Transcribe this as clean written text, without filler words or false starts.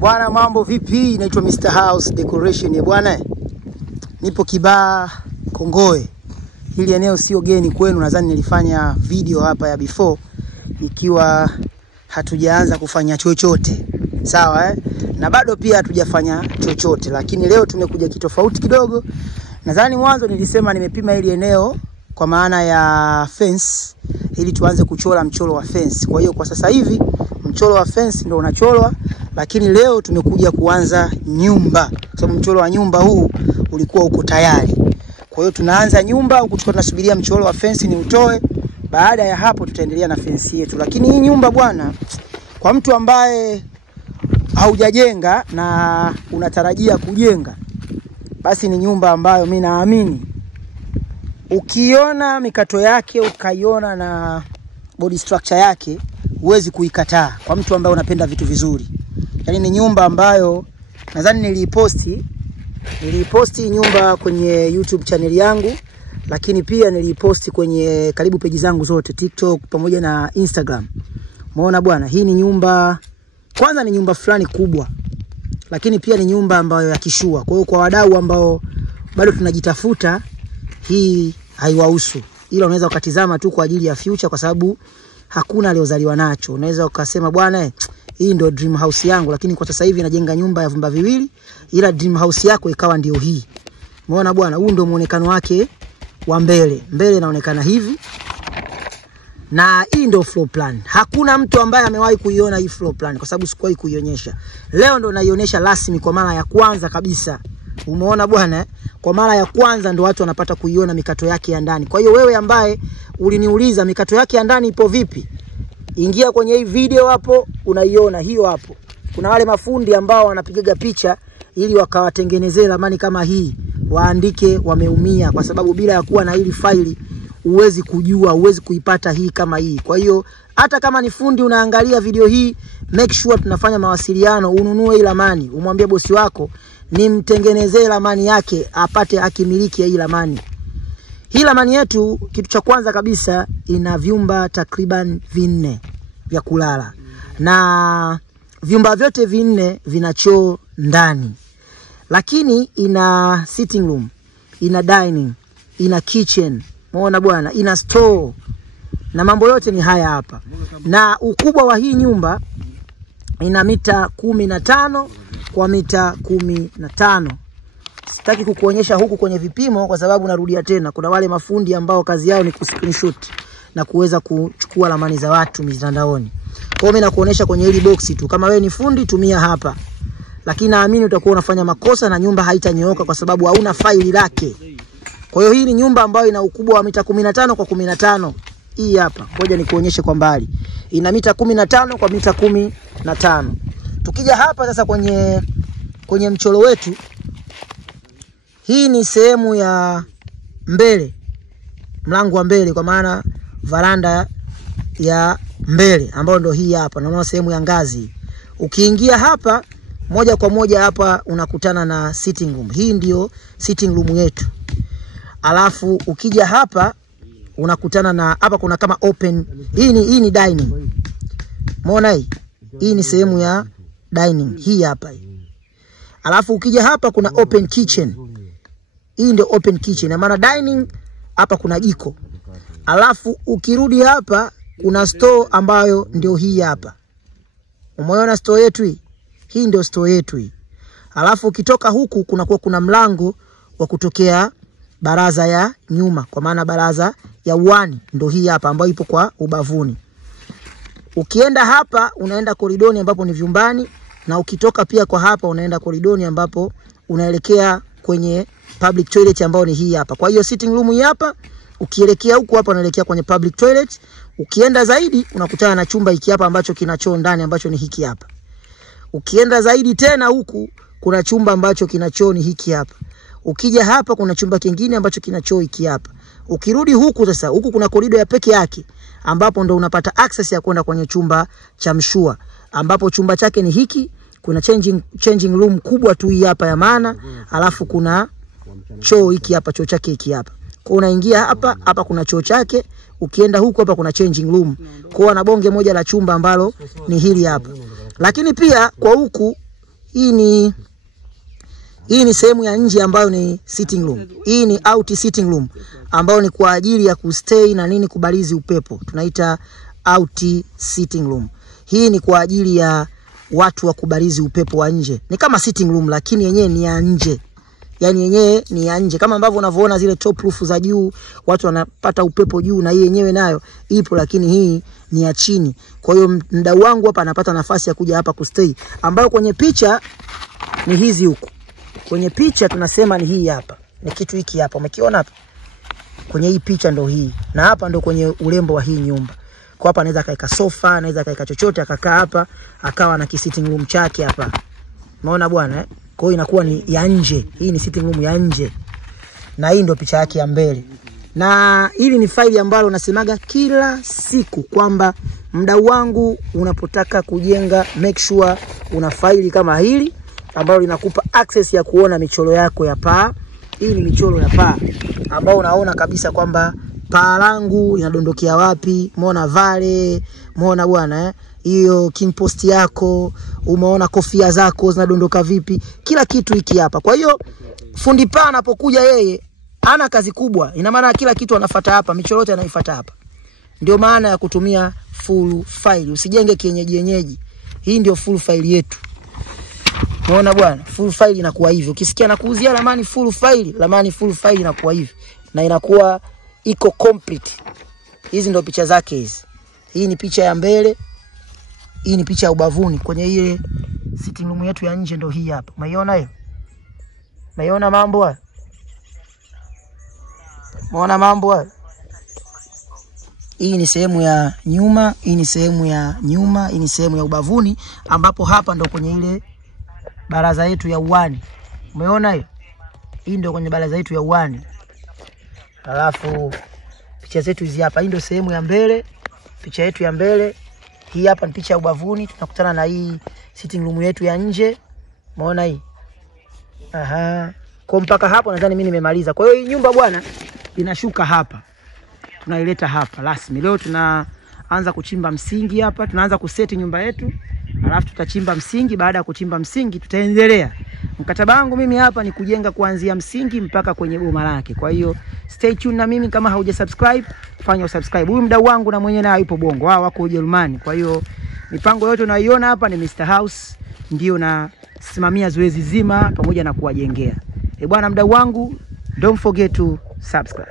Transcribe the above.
Bwana mambo vipi? Naitwa Mr. House Decoration bwana. Nipo Kibaha Kongoe. Hili eneo sio geni kwenu, nadhani nilifanya video hapa ya before ikiwa hatujaanza kufanya chochote. Sawa Na bado pia hatujafanya chochote, lakini leo tumekuja kitofauti kidogo. Nadhani mwanzo nilisema nimepima hili eneo kwa maana ya fence ili tuanze kuchora mchoro wa fence. Kwa hiyo kwa sasa hivi mchoro wa fence ndio unachorwa, lakini leo tumekuja kuanza nyumba. Sababu mchoro wa nyumba huu ulikuwa uko tayari. Kwa hiyo tunaanza nyumba huku tukiwa tunasubiria mchoro wa fence ni utoe. Baada ya hapo tutaendelea na fence yetu. Lakini hii nyumba bwana, kwa mtu ambaye haujajenga na unatarajia kujenga, basi ni nyumba ambayo mimi naamini ukiona mikato yake, ukaiona na body structure yake, huwezi kuikataa kwa mtu ambaye unapenda vitu vizuri. Yaani ni nyumba ambayo nadhani niliposti nyumba kwenye YouTube channel yangu, lakini pia niliposti kwenye karibu page zangu zote, TikTok pamoja na Instagram. Umeona bwana, hii ni nyumba, kwanza ni nyumba fulani kubwa, lakini pia ni nyumba ambayo ya kishua. Kwa hiyo kwa wadau ambao bado tunajitafuta, hii haiwahusu. Ila unaweza ukatizama tu kwa ajili ya future, kwa sababu hakuna aliozaliwa nacho. Unaweza ukasema bwana, hii ndio dream house yangu, lakini kwa sasa hivi najenga nyumba ya vyumba viwili, ila dream house yako ikawa ndio hii. Umeona bwana, huu ndio muonekano wake wa mbele. Mbele inaonekana hivi. Na hii ndio floor plan. Hakuna mtu ambaye amewahi kuiona hii floor plan, kwa sababu sikuwahi kuionyesha. Leo ndo naionyesha rasmi kwa mara ya kwanza kabisa. Umeona bwana, kwa mara ya kwanza ndo watu wanapata kuiona mikato yake ya ndani. Kwa hiyo wewe ambaye uliniuliza mikato yake ya ndani ipo vipi, ingia kwenye hii video hapo, unaiona hiyo hapo. Kuna wale mafundi ambao wanapiga picha ili wakawatengenezee ramani kama hii, waandike wameumia, kwa sababu bila ya kuwa na hili faili uwezi kujua, uwezi kuipata hii kama hii. Kwa hiyo hata kama ni fundi unaangalia video hii, make sure tunafanya mawasiliano, ununue hii ramani, umwambie bosi wako nimtengenezee ramani yake apate akimiliki ya hii ramani. Hii ramani yetu, kitu cha kwanza kabisa, ina vyumba takriban 4 vya kulala. Na vyumba vyote 4 vina choo ndani. Lakini ina sitting room, ina dining, ina kitchen, umeona bwana, ina store. Na mambo yote ni haya hapa. Na ukubwa wa hii nyumba ina mita 15 kwa mita 15. Sitaki kukuonyesha huku kwenye vipimo kwa sababu narudia tena, kuna wale mafundi ambao kazi yao ni kuscreenshot na kuweza kuchukua ramani za watu mitandaoni. Kwa hiyo mimi nakuonyesha kwenye hili box tu. Kama wewe ni fundi, tumia hapa. Lakini naamini utakuwa unafanya makosa na nyumba haitanyooka kwa sababu hauna faili lake. Kwa hiyo hii ni nyumba ambayo ina ukubwa wa mita 15 kwa 15. Hii hapa, ngoja nikuonyeshe kwa mbali. Ina mita 15 kwa mita 15. Tukija hapa sasa kwenye mchoro wetu, hii ni sehemu ya mbele, mlango wa mbele, kwa maana varanda ya mbele ambayo ndio hii hapa. Naona sehemu ya ngazi. Ukiingia hapa moja kwa moja hapa unakutana na sitting room. Hii ndio sitting room yetu. Alafu ukija hapa unakutana na hapa kuna kama open. Hii ni dining. Umeona hii? Hii ni sehemu ya dining. Hii hapa hii. Alafu ukija hapa kuna open kitchen. Hii ndio open kitchen. Na maana dining hapa kuna jiko. Alafu ukirudi hapa kuna store ambayo ndio hii hapa. Umeona store yetu hii? Hii ndio store yetu hii. Alafu ukitoka huku kuna mlango wa kutokea baraza ya nyuma, kwa maana baraza ya uani ndio hii hapa ambayo ipo kwa ubavuni. Ukienda hapa unaenda koridoni ambapo ni vyumbani, na ukitoka pia kwa hapa unaenda koridoni ambapo unaelekea kwenye public toilet ambayo ni hii hapa. Kwa hiyo sitting room hii hapa, ukielekea huku hapa unaelekea kwenye public toilet. Ukienda zaidi unakutana na chumba hiki hapa ambacho kina choo ndani ambacho ni hiki hapa. Ukienda zaidi tena huku kuna chumba ambacho kina choo ni hiki hapa. Ukija hapa kuna chumba kingine ambacho kina choo hiki hapa. Ukirudi huku sasa, huku kuna korido ya peke yake ambapo ndo unapata access ya kwenda kwenye chumba cha mshua, ambapo chumba chake ni hiki. Kuna changing room kubwa tu hii hapa ya maana, alafu kuna choo hiki hapa, choo chake hiki hapa. Kwa unaingia hapa kuna choo chake, ukienda huku hapa kuna changing room. Kwa na bonge moja la chumba ambalo ni hili hapa. Lakini pia kwa huku Hii ni sehemu ya nje ambayo ni sitting room. Hii ni out sitting room ambayo ni kwa ajili ya kustay na nini, kubarizi upepo. Tunaita out sitting room. Hii ni kwa ajili ya watu wa kubarizi upepo wa nje. Ni kama sitting room lakini yenyewe ni ya nje. Yaani yenyewe ni ya nje. Kama ambavyo unavyoona zile top roof za juu, watu wanapata upepo juu, na hii yenyewe nayo ipo, lakini hii ni ya chini. Kwa hiyo mdau wangu hapa anapata nafasi ya kuja hapa kustay, ambayo kwenye picha ni hizi huku. Kwenye picha tunasema ni hii hapa. Ni kitu hiki hapa. Umekiona hapa? Kwenye hii picha ndo hii. Na hapa ndo kwenye urembo wa hii nyumba. Kwa hapa anaweza kaeka sofa, anaweza kaeka chochote, akakaa hapa, akawa na sitting room chake hapa. Umeona bwana eh? Kwa hiyo inakuwa ni ya nje. Hii ni sitting room ya nje. Na hii ndo picha yake ya mbele. Na hili ni faili ambalo nasemaga kila siku kwamba mdau wangu unapotaka kujenga, make sure una faili kama hili ambalo linakupa access ya kuona michoro yako ya paa. Hii ni michoro ya paa ambao unaona kabisa kwamba paa langu inadondokea wapi. Umeona vale, umeona bwana eh? Hiyo king post yako, umeona kofia zako zinadondoka vipi, kila kitu hiki hapa. Kwa hiyo fundi paa anapokuja yeye ana kazi kubwa. Ina maana kila kitu anafuata hapa, michoro yote anaifuata hapa. Ndio maana ya kutumia full file. Usijenge kienyeji. Hii ndio full file yetu. Unaona bwana, full file inakuwa hivi. Ukisikia nakuuzia ramani full file inakuwa hivi. Na inakuwa iko complete. Hizi ndio picha zake hizi. Hii ni picha ya mbele. Hii ni picha ya ubavuni kwenye ile sitting room yetu ya nje, ndio hii hapa. Umeiona hiyo? Umeiona mambo haya? Umeona mambo haya? Hii ni sehemu ya nyuma, hii ni sehemu ya nyuma, hii ni sehemu ya ubavuni, ambapo hapa ndo kwenye ile baraza yetu ya uani. Umeona hiyo? Hii ndio kwenye baraza yetu ya uani. Alafu picha zetu hizi hapa. Hii ndio sehemu ya mbele, picha yetu ya mbele. Hii hapa ni picha ya ubavuni, tunakutana na hii sitting room yetu ya nje. Umeona hii? Aha. Kwa mpaka hapo nadhani mimi nimemaliza. Kwa hiyo hii nyumba bwana inashuka hapa. Tunaileta hapa rasmi. Leo tunaanza kuchimba msingi hapa, tunaanza kuseti nyumba yetu. Alafu tutachimba msingi, baada ya kuchimba msingi tutaendelea. Mkataba wangu mimi hapa ni kujenga kuanzia msingi mpaka kwenye boma lake. Kwa hiyo stay tuned na mimi, kama haujasubscribe, fanya subscribe. Huyu mdau wangu na mwenyewe naye yupo Bongo. Wao wako Ujerumani. Kwa hiyo mipango yote unaiona hapa ni Mr. House, ndio na simamia zoezi zima pamoja na kuwajengea. Bwana mdau wangu, don't forget to subscribe.